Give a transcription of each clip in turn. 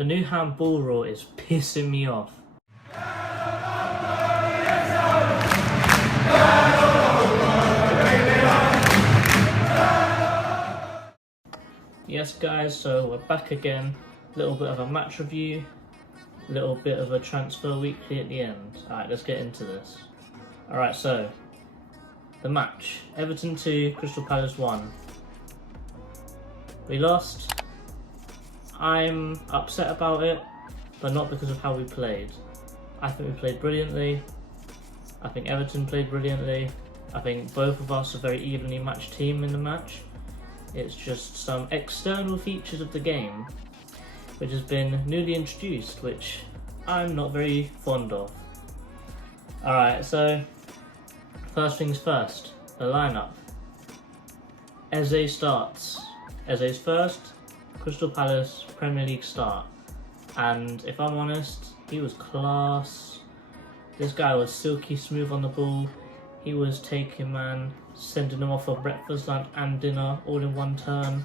The new handball rule is pissing me off. Yes guys, so we're back again. Little bit of a match review, little bit of a transfer weekly at the end. Alright, let's get into this. Alright, so the match. Everton 2, Crystal Palace 1. We lost. I'm upset about it, but not because of how we played. I think we played brilliantly. I think Everton played brilliantly. I think both of us are a very evenly matched team in the match. It's just some external features of the game which has been newly introduced, which I'm not very fond of. Alright, so first things first, the lineup. Eze starts. Eze's first Crystal Palace Premier League start, and if I'm honest, he was class. This guy was silky smooth on the ball. He was taking man, sending him off for breakfast, lunch and dinner all in one turn.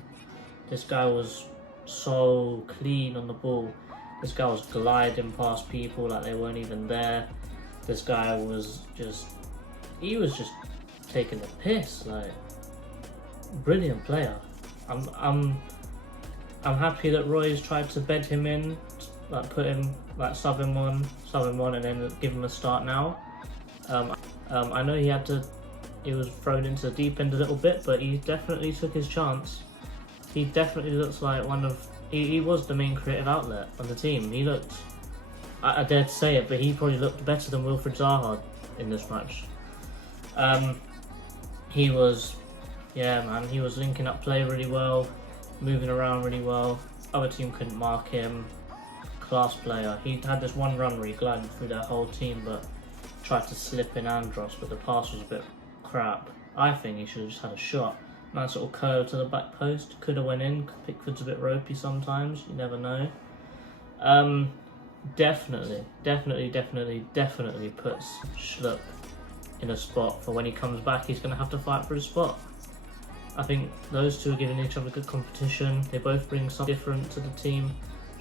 This guy was so clean on the ball. This guy was gliding past people like they weren't even there. This guy was just, he was just taking the piss. Like, brilliant player. I'm happy that Roy's tried to bed him in, like put him, like sub him on, and then give him a start now. I know he was thrown into the deep end a little bit, but he definitely took his chance. He definitely looks like he was the main creative outlet on the team. He looked, I dare to say it, but he probably looked better than Wilfried Zaha in this match. He was, yeah man, he was linking up play really well, moving around really well. Other team couldn't mark him. Class player. He had this one run where he glided through that whole team, but tried to slip in Andros, but the pass was a bit crap. I think he should have just had a shot. Nice little curve to the back post. Could have went in. Pickford's a bit ropey sometimes. You never know. Definitely puts Schlupp in a spot for when he comes back. He's going to have to fight for his spot. I think those two are giving each other good competition. They both bring something different to the team.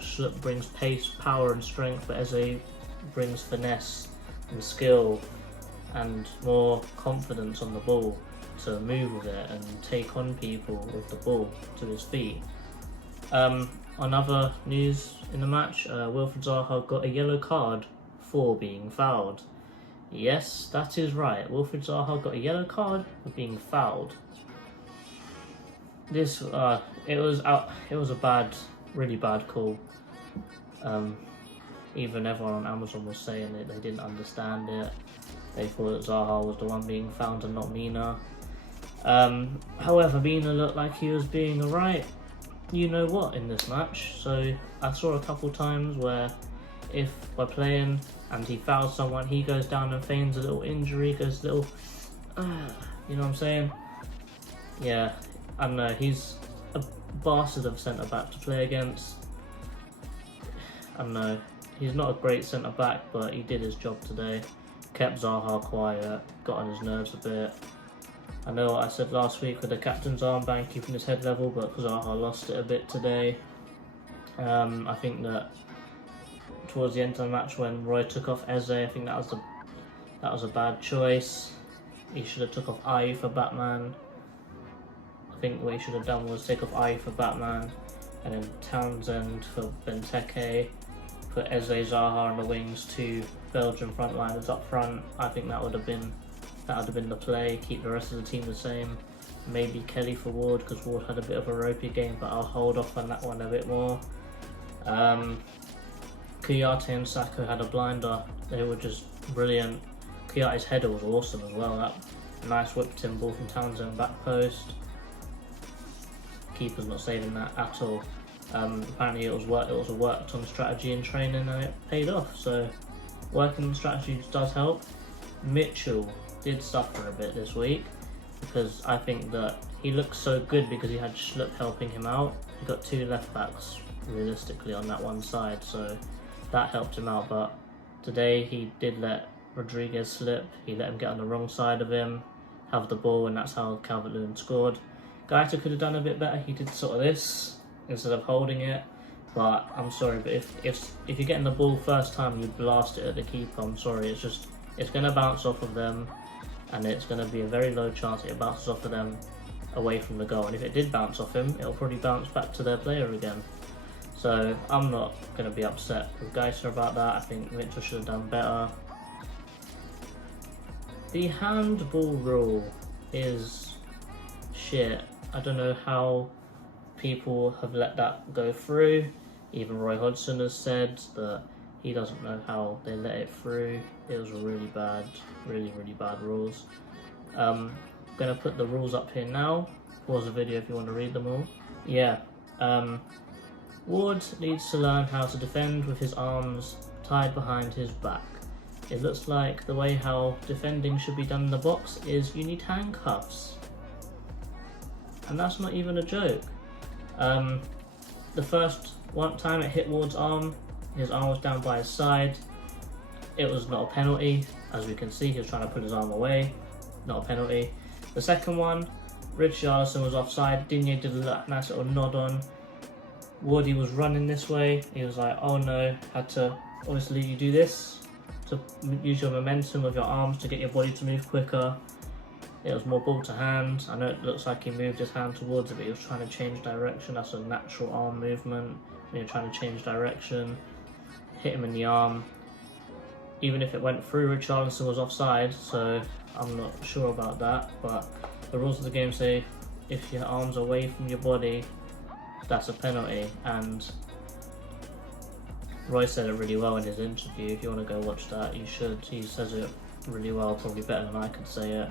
Schlupp brings pace, power and strength, but Eze brings finesse and skill and more confidence on the ball to move with it and take on people with the ball to his feet. On other news in the match, Wilfried Zaha got a yellow card for being fouled. Yes, that is right. Wilfried Zaha got a yellow card for being fouled. This it was a really bad call. Even everyone on Amazon was saying that they didn't understand it. They thought that Zaha was the one being fouled and not Mina. However, Mina looked like he was being alright, you know what, in this match. So I saw a couple times where if we're playing and he fouls someone, he goes down and feigns a little injury, goes a little, you know what I'm saying? Yeah, I don't know, he's a bastard of centre-back to play against. I don't know, he's not a great centre-back, but he did his job today. Kept Zaha quiet, got on his nerves a bit. I know what I said last week with the captain's armband keeping his head level, but Zaha lost it a bit today. I think that towards the end of the match when Roy took off Eze, I think that was a bad choice. He should have took off Ayew for Batman. I think what he should have done was take off Ayew for Batman and then Townsend for Benteke. Put Eze, Zaha on the wings, two Belgian frontliners up front. I think that would have been the play. Keep the rest of the team the same. Maybe Kelly for Ward, because Ward had a bit of a ropey game, but I'll hold off on that one a bit more. Kouyaté and Saka had a blinder. They were just brilliant. Kouyaté's header was awesome as well. That nice whipped in ball from Townsend back post. Keeper's not saving that at all. Apparently it was a worked on strategy in training and it paid off. So working on strategy does help. Mitchell did suffer a bit this week because I think that he looked so good because he had Schlupp helping him out. He got two left backs realistically on that one side, so that helped him out. But today he did let Rodriguez slip. He let him get on the wrong side of him, have the ball, and that's how Calvert-Lewin scored. Gaeta could have done a bit better. He did sort of this instead of holding it. But I'm sorry, but if you're getting the ball first time, you blast it at the keeper. I'm sorry, it's going to bounce off of them, and it's going to be a very low chance it bounces off of them away from the goal. And if it did bounce off him, it'll probably bounce back to their player again. So I'm not going to be upset with Geiser about that. I think Mitchell should have done better. The handball rule is shit. I don't know how people have let that go through. Even Roy Hodgson has said that he doesn't know how they let it through. It was really bad, really bad rules. I'm gonna put the rules up here now. Pause the video if you want to read them all. Yeah. Ward needs to learn how to defend with his arms tied behind his back. It looks like the way how defending should be done in the box is you need handcuffs. And that's not even a joke. The first one time it hit Ward's arm, his arm was down by his side. It was not a penalty. As we can see, he was trying to put his arm away. Not a penalty. The second one, Richarlison was offside. Digne did a nice little nod on. Wardy was running this way. He was like, oh no, had to, obviously you do this to use your momentum of your arms to get your body to move quicker. It was more ball to hand. I know it looks like he moved his hand towards it, but he was trying to change direction. That's a natural arm movement when you're trying to change direction. Hit him in the arm. Even if it went through, Richarlison was offside, so I'm not sure about that. But the rules of the game say if your arm's away from your body, that's a penalty. And Roy said it really well in his interview. If you want to go watch that, you should. He says it really well, probably better than I could say it.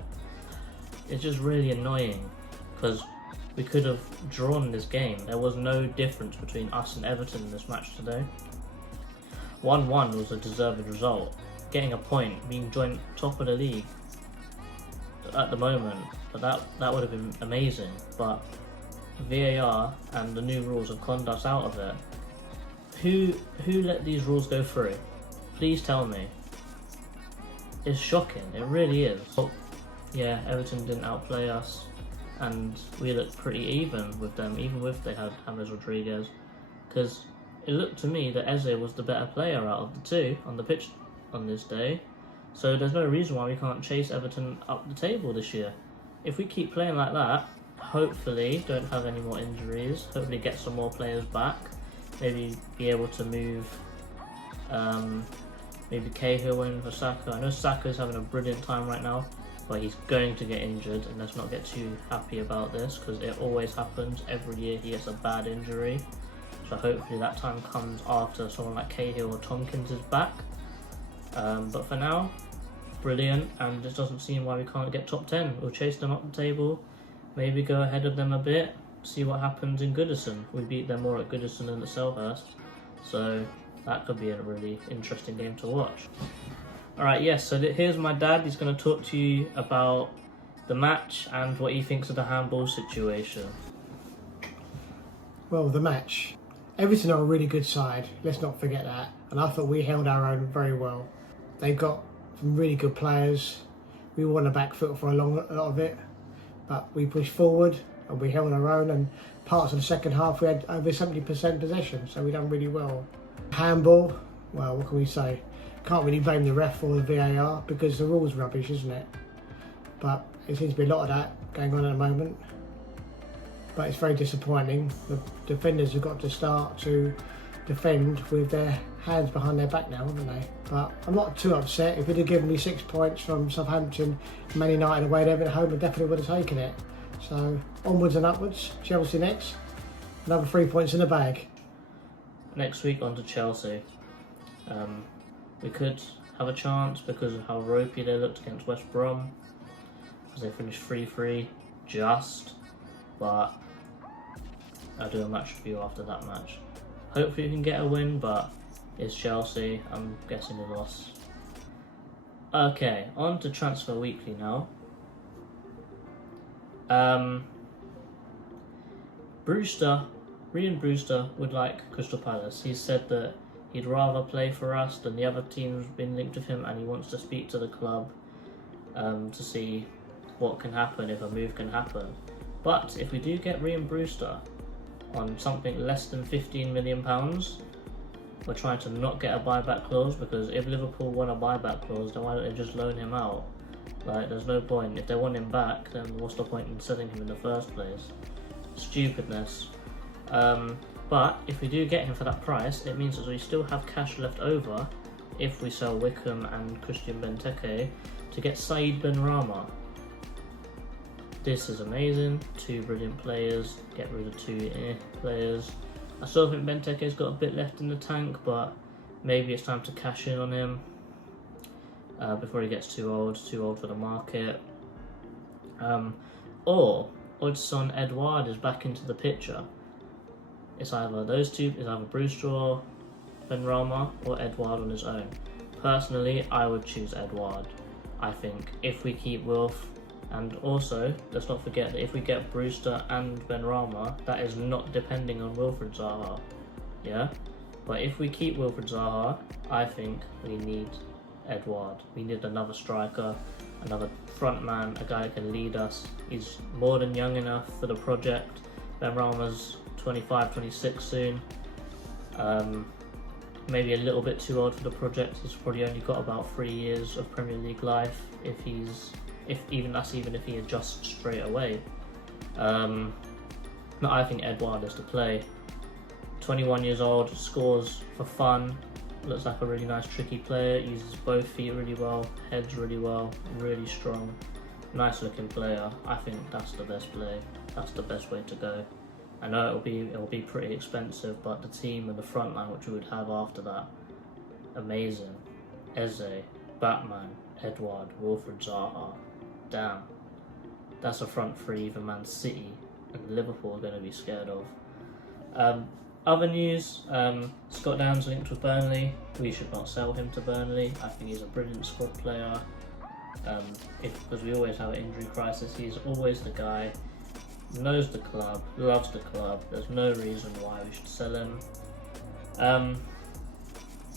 It's just really annoying because we could have drawn this game. There was no difference between us and Everton in this match today. 1-1 was a deserved result. Getting a point, being joint top of the league at the moment, but that would have been amazing. But VAR and the new rules have conned us out of it. Who let these rules go through? Please tell me. It's shocking, it really is. Oh, yeah, Everton didn't outplay us, and we looked pretty even with them, even if they had James Rodriguez, because it looked to me that Eze was the better player out of the two on the pitch on this day. So there's no reason why we can't chase Everton up the table this year. If we keep playing like that, hopefully don't have any more injuries, hopefully get some more players back, maybe be able to move maybe Cahill in for Saka. I know Saka's having a brilliant time right now, but he's going to get injured, and let's not get too happy about this because it always happens. Every year he gets a bad injury, so hopefully that time comes after someone like Cahill or Tompkins is back. But for now, brilliant, and it doesn't seem why we can't get top 10. We'll chase them up the table, maybe go ahead of them a bit, see what happens in Goodison. We beat them more at Goodison than at Selhurst, so that could be a really interesting game to watch. Alright, yes, so here's my dad. He's going to talk to you about the match and what he thinks of the handball situation. Well, the match. Everton are a really good side, let's not forget that. And I thought we held our own very well. They got some really good players. We were on the back foot for a lot of it, but we pushed forward and we held our own, and parts of the second half we had over 70% possession, so we done really well. Handball, well, what can we say? Can't really blame the ref or the VAR because the rule's rubbish, isn't it? But it seems to be a lot of that going on at the moment. But it's very disappointing. The defenders have got to start to defend with their hands behind their back now, haven't they? But I'm not too upset. If we'd have given me 6 points from Southampton, Man United away, Everton at home, I definitely would have taken it. So onwards and upwards. Chelsea next. Another 3 points in the bag. Next week on to Chelsea. We could have a chance because of how ropey they looked against West Brom, because they finished 3-3 just, but I'll do a match review after that match. Hopefully we can get a win, but it's Chelsea. I'm guessing a loss. Okay, on to Transfer Weekly now. Ryan Brewster would like Crystal Palace. He said that he'd rather play for us than the other teams been linked with him, and he wants to speak to the club to see what can happen, if a move can happen. But if we do get Ryan Brewster on something less than £15 million. We're trying to not get a buyback clause, because if Liverpool want a buyback clause, then why don't they just loan him out? Like, there's no point. If they want him back, then what's the point in selling him in the first place? Stupidness. But if we do get him for that price, it means that we still have cash left over if we sell Wickham and Christian Benteke to get Said Benrahma. This is amazing. 2 brilliant players. Get rid of 2 players. I still think Benteke's got a bit left in the tank, but maybe it's time to cash in on him before he gets too old for the market. Or Odsonne Edouard is back into the picture. It's either those two, it's either Brewster, Benrahma, or Edouard on his own. Personally, I would choose Edouard. I think if we keep Wilf, and also let's not forget that if we get Brewster and Benrahma, that is not depending on Wilfried Zaha. Yeah, but if we keep Wilfried Zaha, I think we need Edouard. We need another striker, another front man, a guy that can lead us. He's more than young enough for the project. Benrahma's 25, 26 soon. Maybe a little bit too old for the project. He's probably only got about 3 years of Premier League life, if even if he adjusts straight away. But I think Edouard is to play. 21 years old, scores for fun, looks like a really nice tricky player, uses both feet really well, heads really well, really strong, nice looking player. I think that's the best play. That's the best way to go. I know it'll be pretty expensive, but the team and the front line which we would have after that, amazing. Eze, Batman, Edouard, Wilfried Zaha. Damn, that's a front three even Man City and Liverpool are going to be scared of. Other news, Scott Downs linked with Burnley. We should not sell him to Burnley. I think he's a brilliant squad player. Because we always have an injury crisis, he's always the guy. Knows the club, loves the club. There's no reason why we should sell him.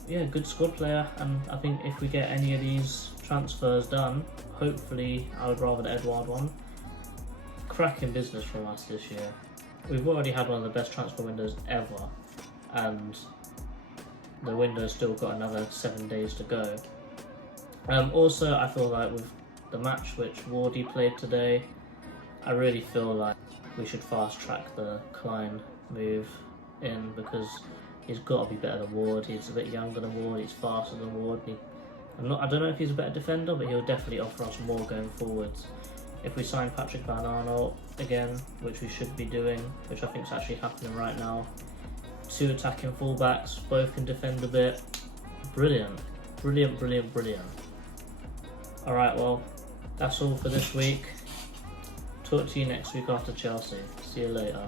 Yeah, good squad player, and I think if we get any of these transfers done, hopefully I would rather the Edouard one. Cracking business from us this year. We've already had one of the best transfer windows ever, and the window's still got another 7 days to go. Also, I feel like with the match which Wardy played today, I really feel like we should fast track the Klein move in, because he's got to be better than Ward. He's a bit younger than Ward, he's faster than Ward. I don't know if he's a better defender, but he'll definitely offer us more going forwards. If we sign Patrick Van Arnold again, which we should be doing, which I think is actually happening right now, 2 attacking fullbacks, both can defend a bit. Brilliant, brilliant, brilliant, brilliant. Alright, well, that's all for this week. Talk to you next week after Chelsea. See you later.